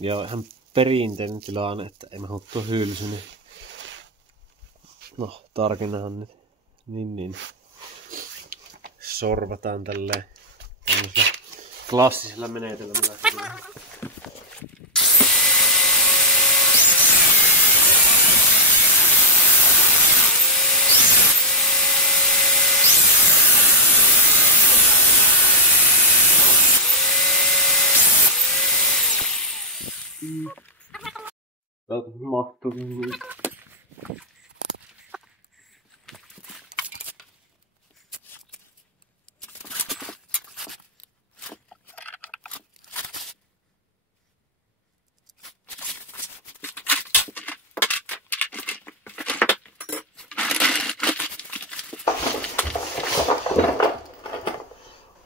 Ja ihan perinteinen tilanne, että ei mä tuo hylsy, niin no tarkennahan nyt. Niin. Sorvataan tälleen tämmöisellä klassisella menetelmällä. Täältä mahtuu niin.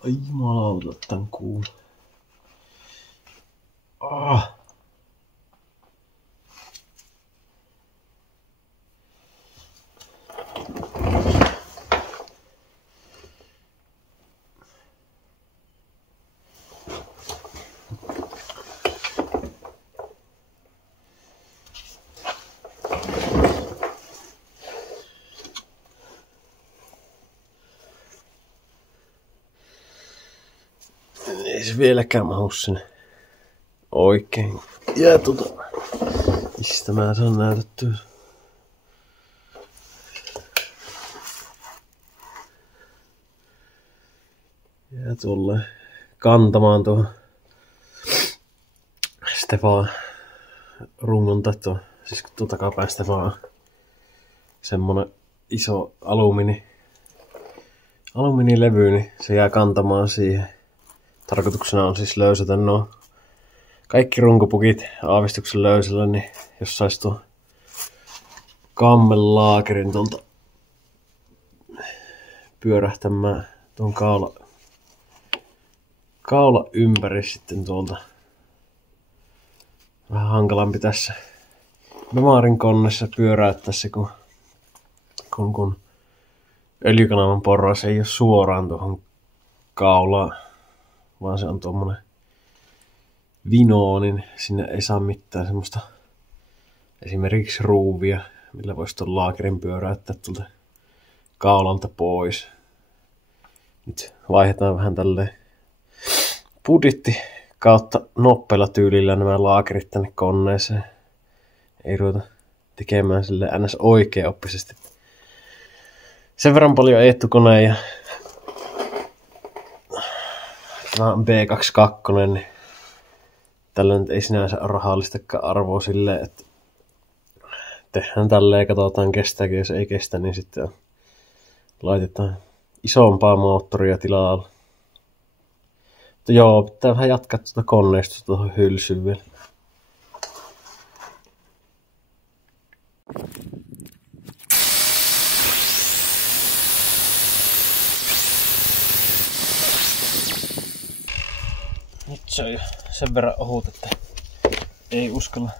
Ai jumalauta, tän kuule. Ei se vieläkään mahu sinne oikein. Ja mistä mä saan näytettyä? Ja tuolle kantamaan tuohon Stefan rungon tai siis tuon takapäin Stefan semmonen iso alumiinilevy, niin se jää kantamaan siihen. Tarkoituksena on siis löysätä nuo kaikki runkopukit aavistuksen löysällä, niin jos sais tuon kammelaakerin tuolta pyörähtämään tuon kaula ympäri sitten tuolta. Vähän hankalampi tässä Bemarin konnessa pyöräyttää se, kun öljykanavan porras ei ole suoraan tuohon kaulaan, vaan se on tuommoinen vino, niin sinne ei saa mitään semmoista esimerkiksi ruuvia, millä voisi tuon laakerin pyöräyttää tuolta kaulalta pois. Nyt vaihdetaan vähän tälleen budjetti kautta nopealla tyylillä nämä laakerit tänne koneeseen. Ei ruveta tekemään sille ns. Oikeaoppisesti. Sen verran paljon eettukoneen ja tämä on B22, niin tällä nyt ei sinänsä ole rahallistakaan arvoa silleen, että tehdään tälleen ja katsotaan kestääkö, jos ei kestä, niin sitten laitetaan isompaa moottoria tilalle. Mutta joo, pitää vähän jatkaa tuota koneistusta tuohon hylsyyn vielä. Nyt se on jo sen verran ohut, että ei uskalla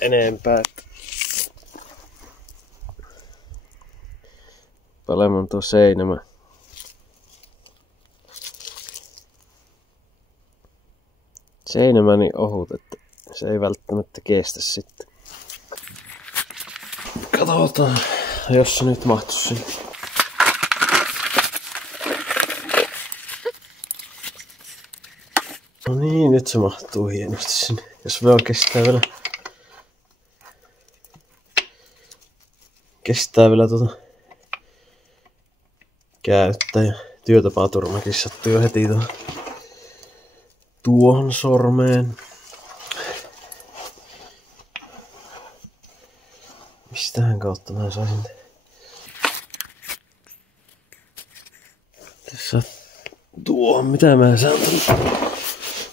enempää. Paljon tuo seinämä. Seinämä niin ohut, että se ei välttämättä kestä sitten. Katsotaan, jos se nyt mahtuisi sinne. No niin, nyt se mahtuu hienosti sinne. Jos vielä kestää vielä käyttää. Ja työtapaturmakin sattuu jo heti tuohon sormeen. Mistähän kautta mä saisin? Tässä tuohon, mitä mä saan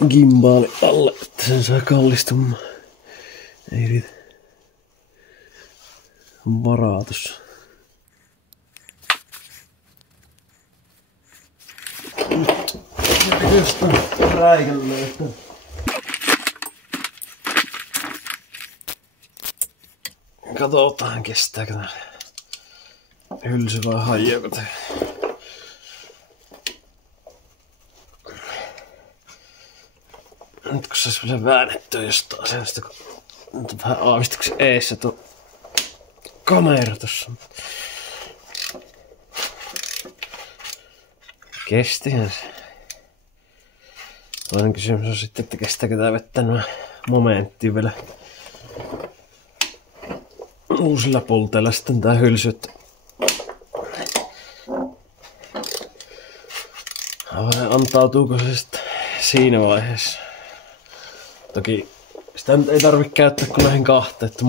gimbaali alle, että sen saa kallistumaan. Ei riitä. On varaatus. Jostain räikän löytää. Katsotaan kestääkö tää hylsy vai hajiako tää. Nyt kun sais vielä väännettyä jostain asiasta, kun nyt on vähän aavistuksen eessä tuo kamera tossa. Kestihän se. Toinen kysymys on sitten, että kestääkö tää vettä nämä momenttia vielä uusilla polteilla sitten tää hylsy. Antautuuko se sitten siinä vaiheessa? Toki sitä nyt ei tarvitse käyttää kuin näihin kahteen, että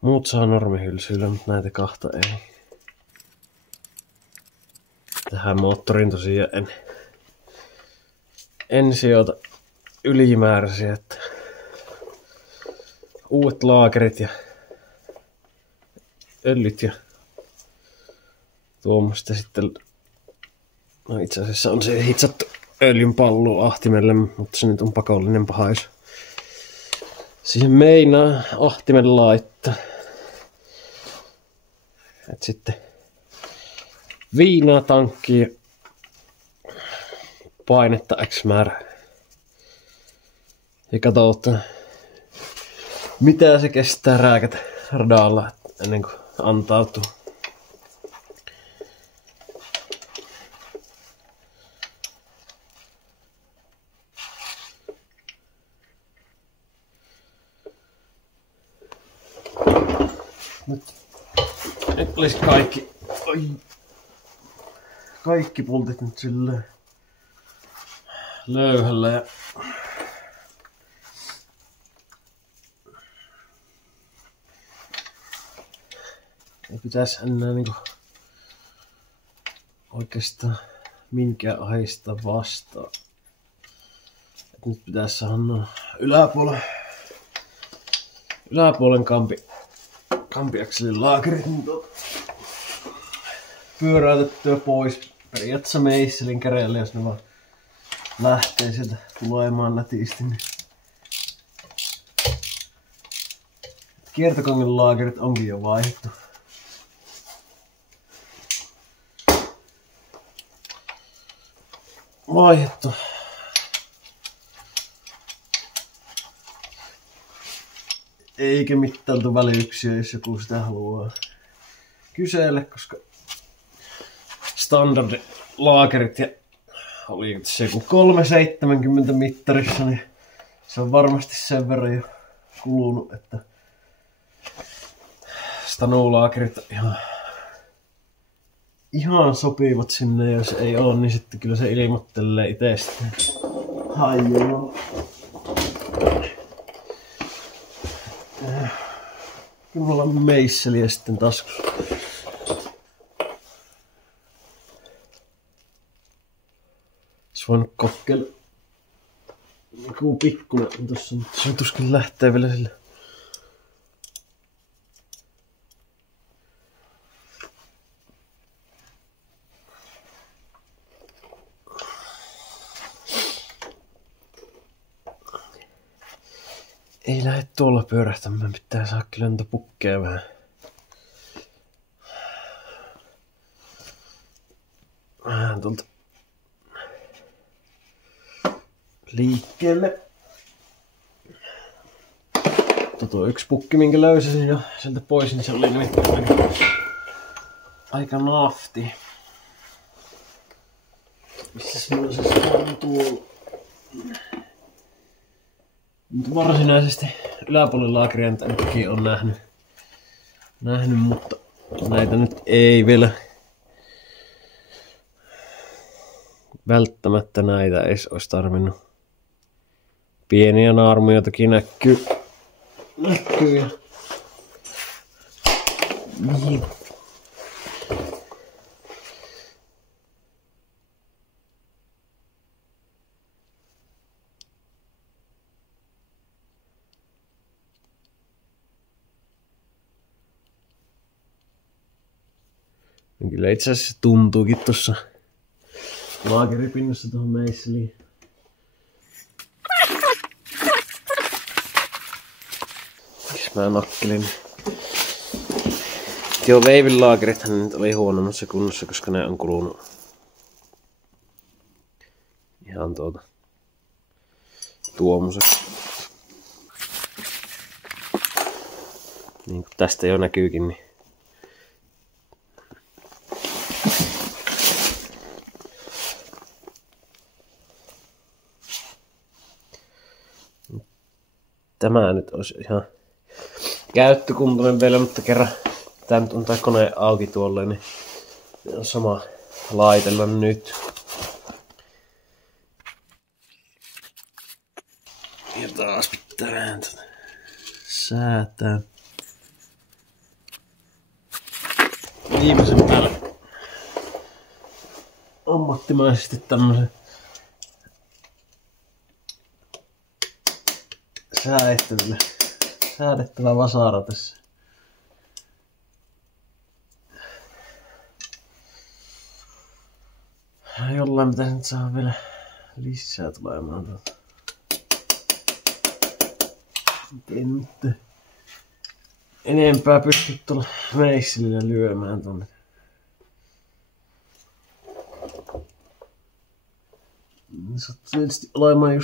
muut saa normihylsyillä, mutta näitä kahta ei. Tähän moottoriin tosiaan en sijoita ylimääräisiä, että uudet laakerit ja öljyt ja tuommoista sitten. No itse asiassa on se hitsattu öljyn pallu ahtimelle, mutta se nyt on pakollinen paha, jos siihen meinaa ahtimelle laittaa. Et sitten viinaa tankkiin, painetta X määrä. Ja katsotaan, mitä se kestää rääkätä radalla ennen kuin antautuu. Nyt olisi kaikki pultit nyt silleen löyhällä ja ei pitäisi enää niinku oikeastaan minkään ahista vastaan. Et nyt pitäisi saada nuo yläpuolen kampiakselin laakerit pyöräytettyä pois. Periaatteessa meisselin käreelle, jos ne vaan lähtee sieltä tulemaan nätisti. Niin kiertokongen laakerit onkin jo vaihdettu. Eikä mittailtu välityksiä, jos joku sitä haluaa kysellä, koska standard laakerit ja oli se joku 370 mittarissa, niin se on varmasti sen verran jo kulunut, että Stanu-laakerit ihan sopivat sinne, jos ei ole, niin sitten kyllä se ilmoittelee itsestään. Hajoaa. Kyllä mulla on meisseliä sitten taskussa. Olisi voinut kokeilla. Joku pikkuinen on tossa, mutta se tuskin lähtee vielä sille. Ei lähde tuolla pyörähtämään, pitää saada kyllä niitä pukkeja vähän. Vähän tuolta liikkeelle. Tuo yksi pukki, minkä löysäsin jo sieltä pois, niin se oli nimittäin aika nafti. Missäs mulla se on tuolla? Mutta varsinaisesti yläpuolen laakeria nyt toki on nähnyt, mutta näitä nyt ei vielä välttämättä näitä edes olisi tarvinnut. Pieniä naarmuja toki näkyy ja niin. Kyllä itse asiassa tuntuukin tuossa laakeripinnassa tuohon meisseliin. Miksi mä nakkelin? Joo, veivin laakerithan nyt oli huonommassa kunnossa, koska ne on kulunut ihan tuommoiseksi. Niin kuin tästä jo näkyykin, niin tämä nyt olisi ihan käyttökuntoinen vielä, mutta kerran tää nyt on tää kone auki tuolle, niin on sama laitella nyt. Ja taas pitää vähän säätää. Viimeisen päälle ammattimaisesti tämmösen säädettävä vasara tässä. Jollain pitäisi nyt saada vielä lisää tulemaan tuolta. En nyt enempää pysty tuolla meissilillä lyömään tonne. Sattuu tietysti olemaan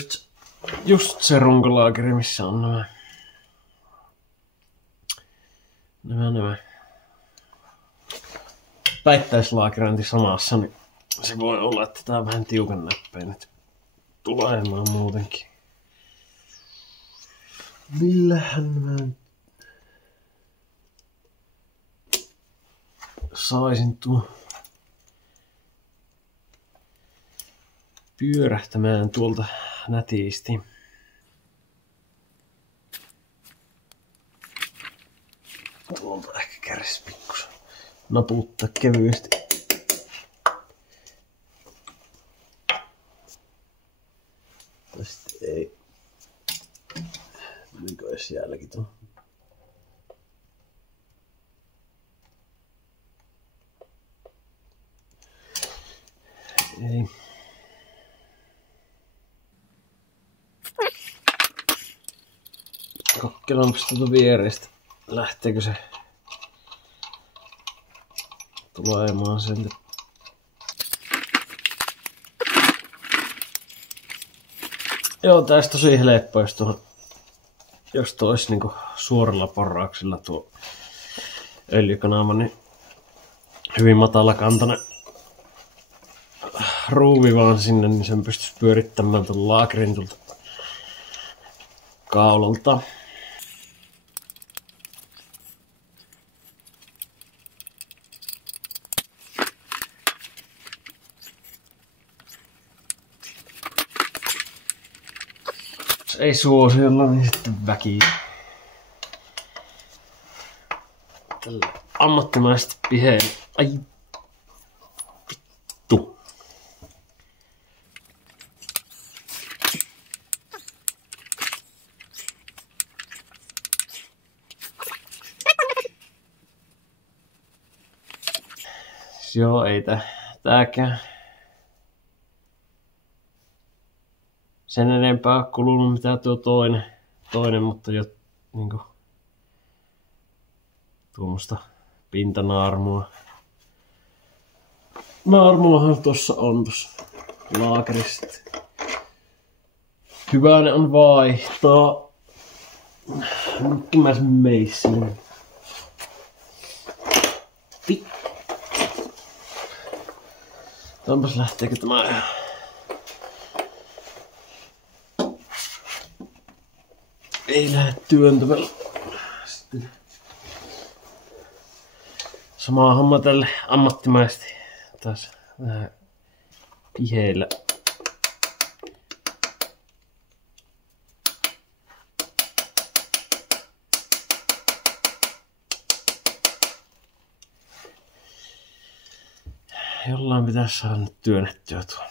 just se runkolaakeri, missä on nämä päittäislaakerointi samassa, niin se voi olla, että tää on vähän tiukan näppäin nyt tulemaan muutenkin. Millähän mä saisin tuon pyörähtämään tuolta nätisti. Tuolta ehkä kärsis pikkusen naputtaa kevyesti. Tästä ei. Menikö edes jäälläkin tuon? Ei. Kokeillaanpas tuota vierestä. Lähteekö se tulemaan sen? Joo, tästä tosi helppo, jos tuo olisi niinku suoralla porrauksilla tuo öljykanava, niin hyvin matalakantainen ruuvi vaan sinne, niin sen pystyisi pyörittämään tuon laakerin tuolta kaulalta. Jos ei suosiolla, niin sitten väkiin. Tällä ammattimaisesti piheellä. Ai vittu. Joo, ei tääkään sen enempää kulunut mitä tuo toinen, mutta jo niinku tuommoista pintanaarmua. Naarmuahan tossa on tossa laakerissa. Hyvä ne on vaihtaa. Mä sen meissilin. Onpas lähteekö tämä ihan. Ei lähde työntämällä. Sitten. Sama homma tälle ammattimaisesti. Taas vähän piheillä. Jollain pitäisi saada nyt työnnettyä tuo.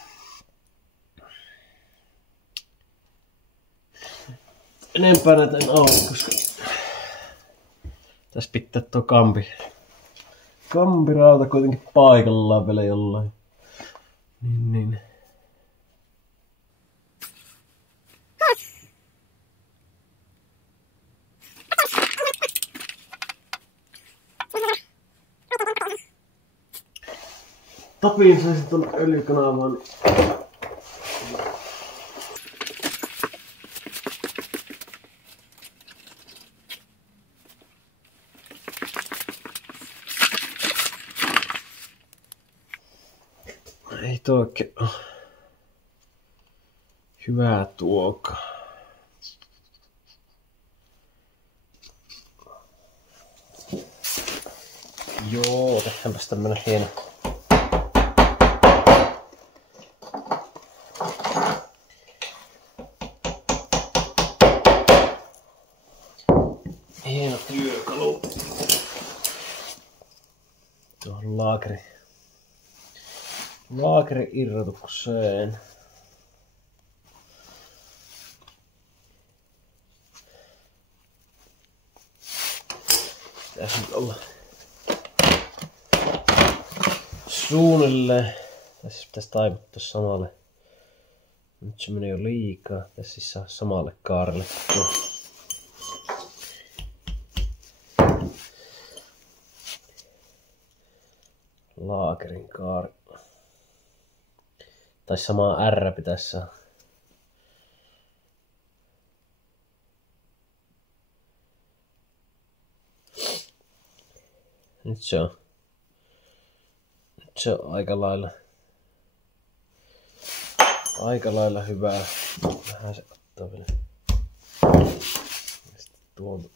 Enempää näitä en ole, koska tässä pitää tuo kampirauta kuitenkin paikallaan vielä jollain. Niin. Tapin saisin tuonne öljykanavaan. toi oikein hyvää tuokaa. Joo, tehdäänpäs tämmönen hieno työkalu tuohon laakeri-irrotukseen. Pitäis nyt olla suunnilleen. Tässä pitäisi taivuttaa samalle. Nyt se menee jo liikaa. Tässä siis saa samalle kaarelle. Laakerin kaari. Tai samaa R pitäisi saada. Nyt se on aika lailla hyvää. Vähän se ottaa vielä. Sitten tuolta.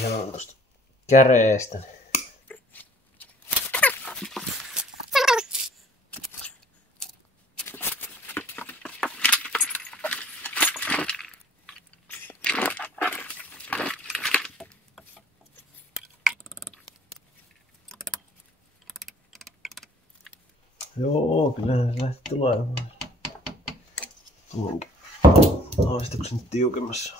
Ihan tosta käreestä. Joo, kyllähän se lähti tulemaan. Aavistuksen tiukemmassa.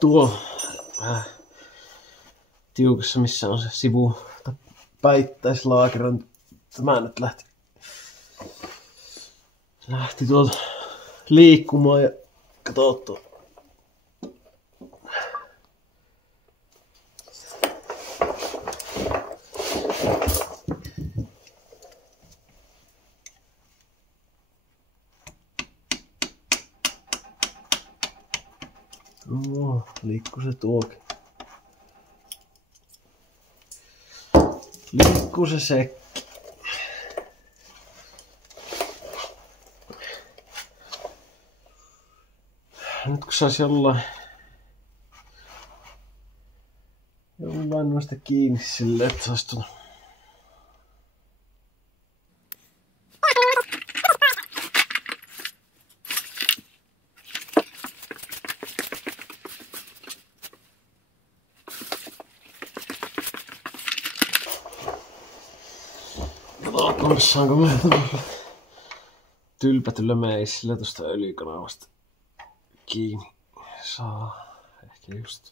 Tuo vähän tiukassa, missä on se sivu päittäislaakeron. Tämä nyt lähti tuolta liikkumaan ja kato tuo. Liikkuu se tuokin. Liikkuu se sekki. Nyt kun saisi jollain noista kiinni silleen, että saisi tuota. Saanko mä tylpätyllä meissillä tuosta öljykanavasta kiinni? Saa. Ehkä just.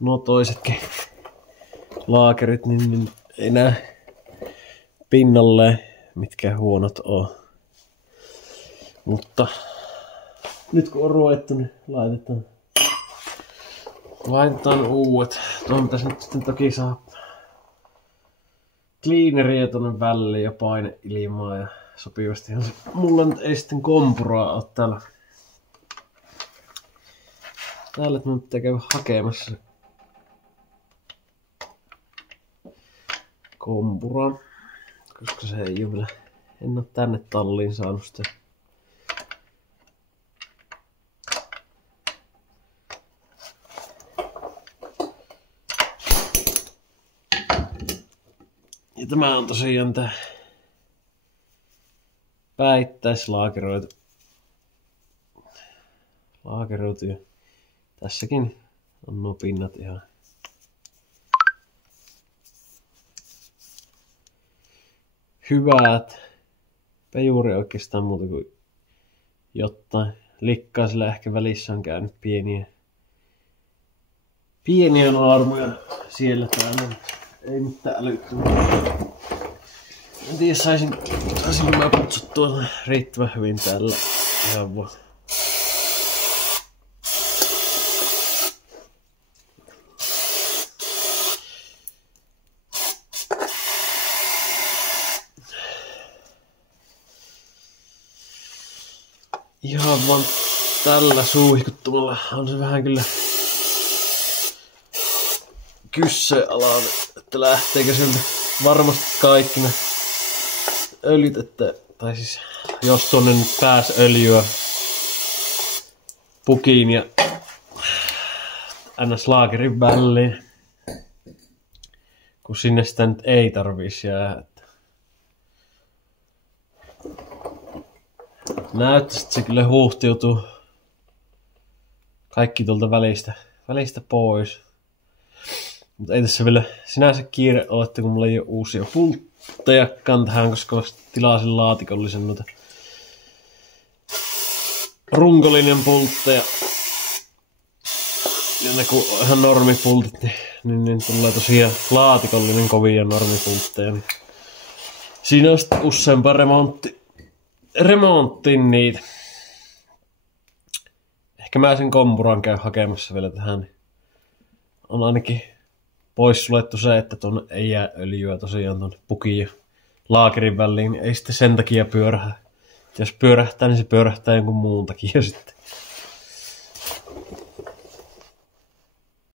No toisetkin laakerit, niin ei näe pinnalleen mitkä huonot on. Mutta nyt kun on ruvettu, niin laitetaan uudet. Tuohon pitäisi nyt sitten toki saa cleaneria tuonne väliin ja paineilmaa ja sopivastihan se. Mulla nyt ei sitten kompuraa ole täällä. Täällä että mun pitää käydä hakemassa se kompura, koska se ei ole vielä, en ole tänne talliin saanut sitä. Ja tämä on tosiaan tää päittäislaakeroitu. Ja tässäkin on nuo pinnat ihan hyvät. juuri oikeastaan muuta kuin jotain likkaa, sillä ehkä välissä on käynyt pieniä naarmuja siellä täällä. Ei mitään älyttömää. En tiedä, saisinko mä putsuttua riittävän hyvin tällä ihan vaan. Ihan vaan tällä suihkuttamalla on se vähän kyllä kyseenalainen, että lähteekö sieltä varmasti kaikki ne öljyt, tai siis jos tuonne nyt pääs öljyä pukiin ja NS-laakerin väliin, kun sinne sitä nyt ei tarvitsisi jäädä. Näyttäisi, että se kyllä huuhtiutuu kaikki tuolta välistä pois. Mutta ei tässä vielä sinänsä kiire ole, kun mulla ei ole uusia pulttejakaan tähän, koska mä tilasin laatikollisen noita runkolinjan pultteja. Ja ne kun on ihan normipultit, niin tulee tosiaan laatikollinen kovia normipultteja. Niin siinä on sitten useampaa remonttiin niitä. Ehkä mä sen kompuran käyn hakemassa vielä tähän. Niin on ainakin pois suljettu se, että tuonne ei jää öljyä tosiaan tuon pukin ja laakerin väliin. Niin ei sitten sen takia pyörähä. Jos pyörähtää, niin se pyörähtää jonkun muun takia sitten.